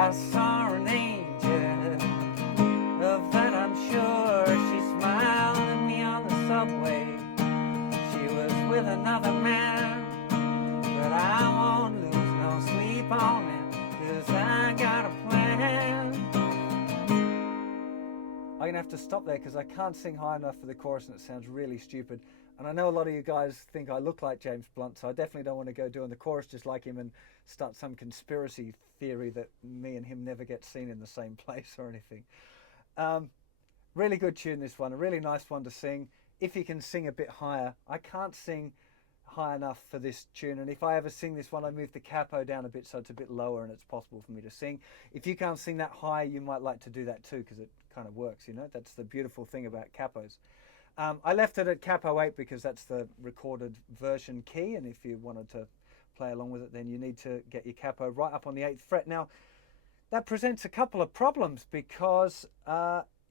I saw an angel, of that I'm sure. She smiled at me on the subway. She was with another man, but I won't lose no sleep on it, 'cause I got a plan. I'm gonna have to stop there because I can't sing high enough for the chorus and it sounds really stupid. And I know a lot of you guys think I look like James Blunt, so I definitely don't want to go doing the chorus just like him and start some conspiracy theory that me and him never get seen in the same place or anything. Really good tune, this one, a really nice one to sing. If you can sing a bit higher, I can't sing high enough for this tune, and if I ever sing this one I move the capo down a bit so it's a bit lower and it's possible for me to sing. If you can't sing that high, you might like to do that too, because it kind of works, you know. That's the beautiful thing about capos. I left it at capo 8 because that's the recorded version key, and if you wanted to play along with it then you need to get your capo right up on the 8th fret. Now that presents a couple of problems because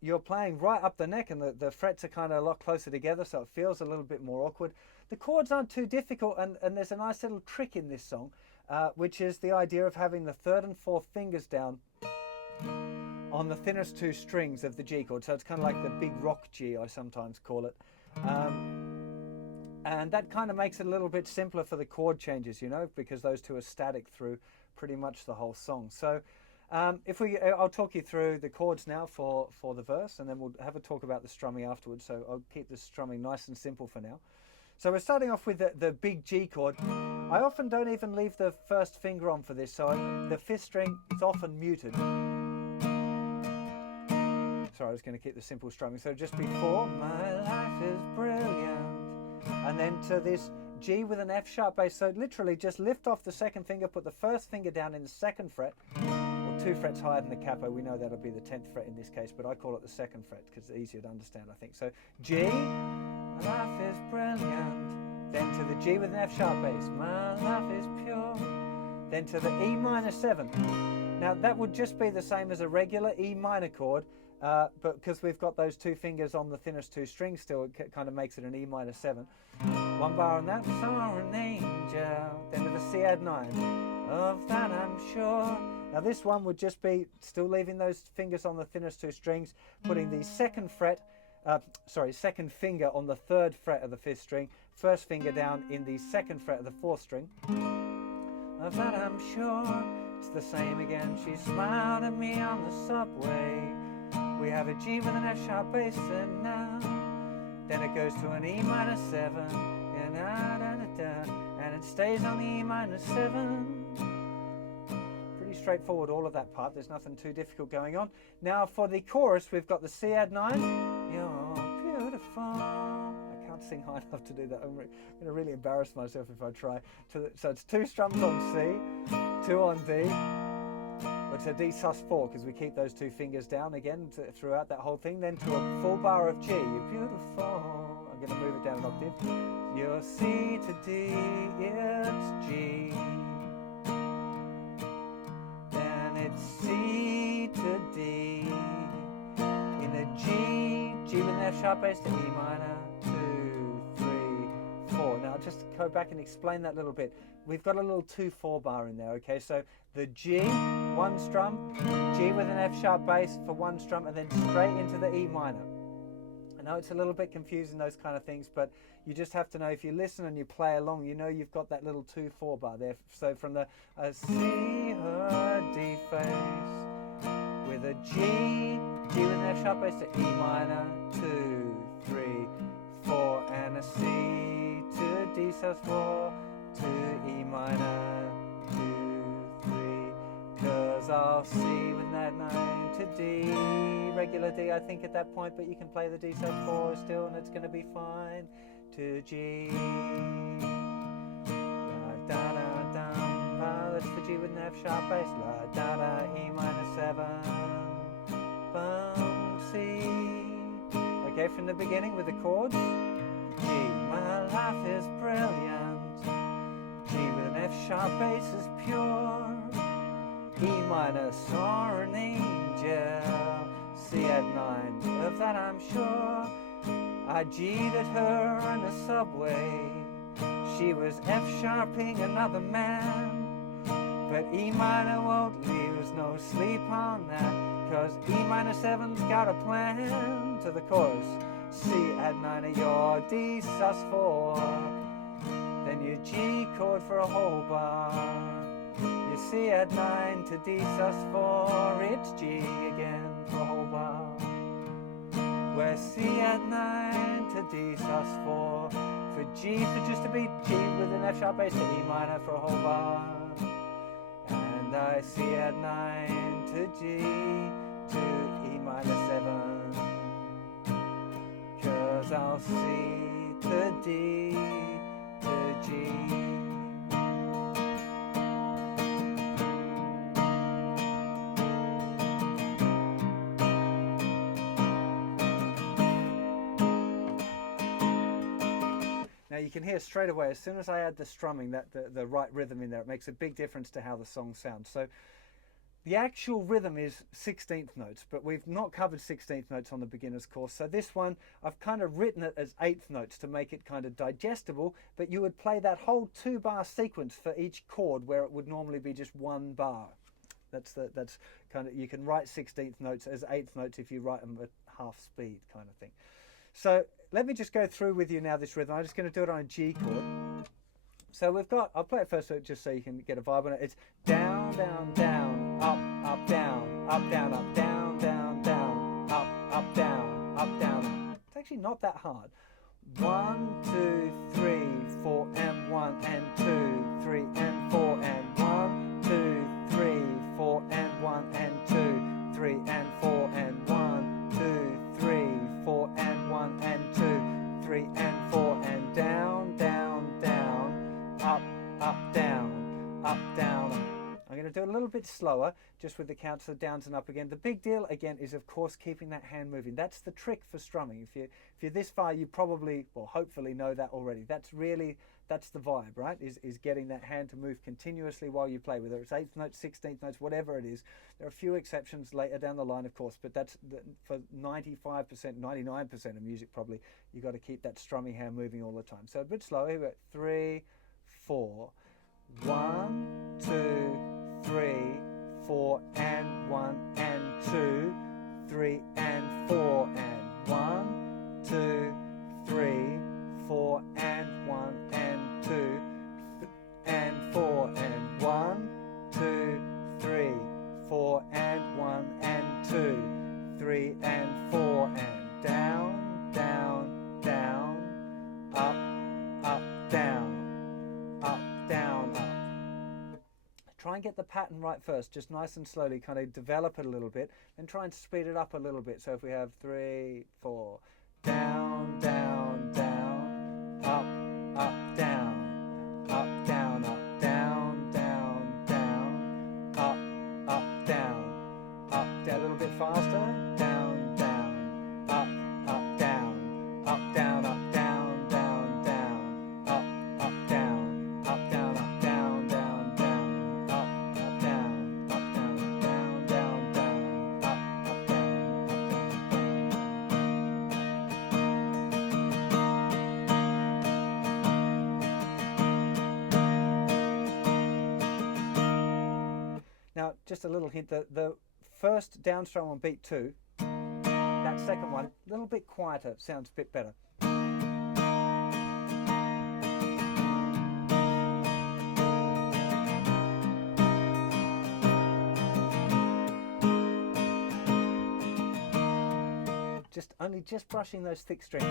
you're playing right up the neck and the frets are kind of a lot closer together, so it feels a little bit more awkward. The chords aren't too difficult, and there's a nice little trick in this song, which is the idea of having the 3rd and 4th fingers down on the thinnest 2 strings of the G chord. So it's kind of like the big rock G, I sometimes call it. And that kind of makes it a little bit simpler for the chord changes, you know, because those two are static through pretty much the whole song. So I'll talk you through the chords now for the verse, and then we'll have a talk about the strumming afterwards. So I'll keep the strumming nice and simple for now. So we're starting off with the big G chord. I often don't even leave the 1st finger on for this, so the 5th string is often muted. Sorry, I was going to keep the simple strumming. So just before, my life is brilliant, and then to this G with an F sharp bass. So literally just lift off the 2nd finger, put the 1st finger down in the 2nd fret, 2 frets higher than the capo. We know that'll be the 10th fret in this case, but I call it the 2nd fret because it's easier to understand, I think. So G, my life is brilliant. Then to the G with an F sharp bass, my life is pure. Then to the E minor 7. Now that would just be the same as a regular E minor chord, but because we've got those 2 fingers on the thinnest 2 strings still, it kind of makes it an E minor 7. 1 bar on that, saw an angel. Then to the C add 9, of that I'm sure. Now this one would just be still leaving those fingers on the thinnest 2 strings, putting the 2nd finger on the 3rd fret of the 5th string, 1st finger down in the 2nd fret of the 4th string. Of that I'm sure. It's the same again. She smiled at me on the subway. We have a G with an F sharp bass, and now then it goes to an E minor 7, and it stays on the E minor 7. Straightforward, all of that part. There's nothing too difficult going on. Now for the chorus, we've got the C add 9. You're beautiful. I can't sing high enough to do that. I'm going to really embarrass myself if I try. So it's 2 strums on C, 2 on D. It's a D sus4 because we keep those 2 fingers down again throughout that whole thing. Then to a full bar of G. You're beautiful. I'm going to move it down an octave. You're C to D, it's G. C to D, in a G, G with an F sharp bass to E minor, 2, 3, 4. Now I'll just go back and explain that a little bit. We've got a little 2/4 bar in there, okay? So the G, 1 strum, G with an F sharp bass for 1 strum, and then straight into the E minor. I know it's a little bit confusing, those kind of things, but you just have to know, if you listen and you play along, you know you've got that little 2/4 bar there. So from the C, her D face, with a G, G with an F sharp bass to E minor, 2, 3, 4, and a C to D sus4 to E minor, 2, 3, cause I'll C with that 9 to D, regular D I think at that point, but you can play the D sus4 still and it's going to be fine, to G, la da da dum, that's the G with an F sharp bass, la da da, E minor 7, bum, C. Okay, from the beginning with the chords, G, my life is brilliant, G with an F sharp bass is pure, E minor, saw an angel, C add 9, of that I'm sure, I G'd at her in a subway, she was F sharping another man, but E minor won't lose there's no sleep on that, 'cause E minor 7's got a plan to the chorus. C add 9 of your D sus4, then your G chord for a whole bar. Your C add 9 to D sus4, it's G again for a whole bar. Where C add 9 to D sus4, for G for just a beat, G with an F sharp bass to E minor for a whole bar. And I C add 9 to G to E minor 7, 'cause I'll C to D to G. Now you can hear straight away, as soon as I add the strumming, that the right rhythm in there, it makes a big difference to how the song sounds. So the actual rhythm is 16th notes, but we've not covered 16th notes on the beginner's course. So this one, I've kind of written it as 8th notes to make it kind of digestible, but you would play that whole 2-bar sequence for each chord where it would normally be just 1 bar. That's kind of, you can write 16th notes as 8th notes if you write them at half speed kind of thing. So let me just go through with you now this rhythm. I'm just going to do it on a G chord. So we've got, I'll play it first just so you can get a vibe on it. It's down, down, down, up, up, down, up, down, up, down, down, down, up, up, down, up, down. It's actually not that hard. 1, 2, 3, 4, and 1, and 2, 3, and 4, and 1, 2, 3, 4, and 1, and 2, 3, and 4, and 1, 2, 3, 4, and 1, and 2, 3, and 4, and down, down, down, up, up, down, up, down. I'm going to do it a little bit slower, just with the counts of downs and up again. The big deal, again, is of course keeping that hand moving. That's the trick for strumming. If you're this far, you probably, well, hopefully know that already. That's the vibe, right? Is getting that hand to move continuously while you play, whether it's 8th notes, 16th notes, whatever it is. There are a few exceptions later down the line, of course, but that's for 95%, 99% of music probably, you've got to keep that strumming hand moving all the time. So a bit slower. Here we go. 3, 4, 1, 2, 3, 4, and 1, and 2, 3, and 4, and 1, 2, 3, 4, and 1, and 2, and 4, and 1, 2, 3, 4, and 1, and 2, 3, and 4, and down, down, down, up, up, down, up, down, up. Try and get the pattern right first, just nice and slowly, kind of develop it a little bit, then try and speed it up a little bit. So if we have 3, 4, down, down, down, up, up, down, up, down, up, down, down, down, up, up, down, up, down, a little bit faster, down, down, up, up, down, up, down, up, down, down, down, up, up, down, up, down, up, down, down, down, up, up, down, up, down, down, down, down, up, up, down, up, down. Now, just a little hint, the first down strum on beat 2, that second one, a little bit quieter, sounds a bit better. Just brushing those thick strings.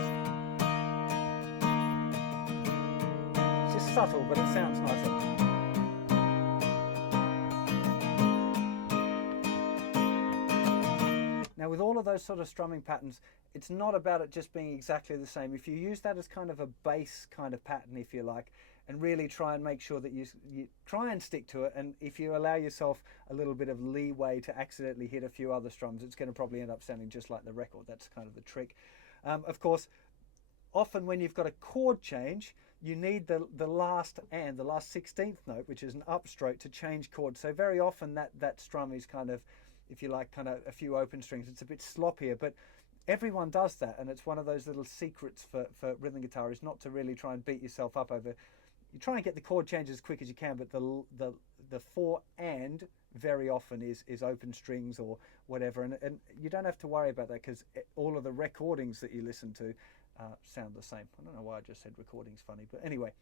It's just subtle, but it sounds nicer. Now with all of those sort of strumming patterns, it's not about it just being exactly the same. If you use that as kind of a bass kind of pattern, if you like, and really try and make sure that you try and stick to it, and if you allow yourself a little bit of leeway to accidentally hit a few other strums, it's going to probably end up sounding just like the record. That's kind of the trick. Of course, often when you've got a chord change, you need the last 16th note, which is an upstroke, to change chords. So very often that strum is kind of, if you like, kind of a few open strings. It's a bit sloppier, but everyone does that, and it's one of those little secrets for rhythm guitar, is not to really try and beat yourself up over. You try and get the chord change as quick as you can, but the 4 and very often is open strings or whatever, and you don't have to worry about that because all of the recordings that you listen to sound the same. I don't know why I just said recording's funny, but anyway.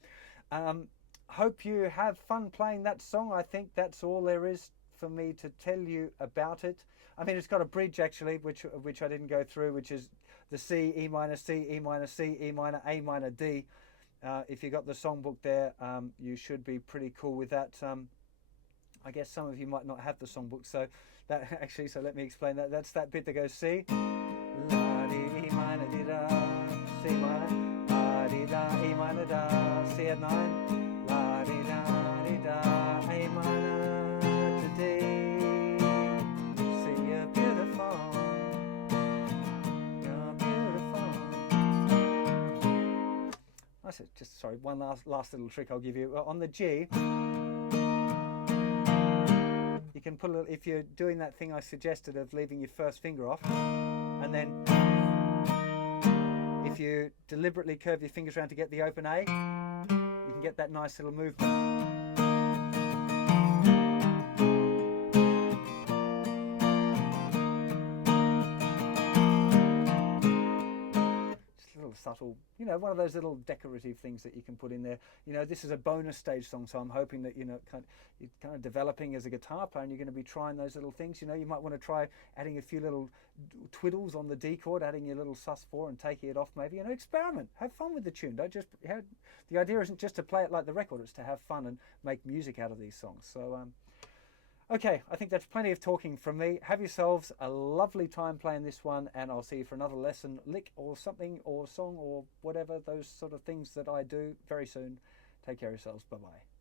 Hope you have fun playing that song. I think that's all there is for me to tell you about it. I mean, it's got a bridge actually, which I didn't go through, which is the C, E minor, C, E minor, C, E minor, A minor, D. If you got the songbook there, you should be pretty cool with that. I guess some of you might not have the songbook, so that actually, so let me explain that. That's that bit that goes C, La, Di, E minor, Di, Da, C minor, La, Di, Da, E minor, Da, C at 9, La, Di, Da, Di, Da, A minor to D, C, you're beautiful, you're beautiful. I said, just sorry, one last little trick I'll give you. On the G, you can put a little, if you're doing that thing I suggested of leaving your first finger off, and then if you deliberately curve your fingers around to get the open A, you can get that nice little movement. Subtle, you know, one of those little decorative things that you can put in there. You know, this is a bonus stage song, so I'm hoping that, you know, you're kind of developing as a guitar player and you're going to be trying those little things. You know, you might want to try adding a few little twiddles on the D chord, adding your little sus4 and taking it off maybe. You know, experiment, have fun with the tune. Don't just, the idea isn't just to play it like the record, it's to have fun and make music out of these songs. So, okay, I think that's plenty of talking from me. Have yourselves a lovely time playing this one, and I'll see you for another lesson, lick or something, or song, or whatever, those sort of things that I do very soon. Take care of yourselves. Bye-bye.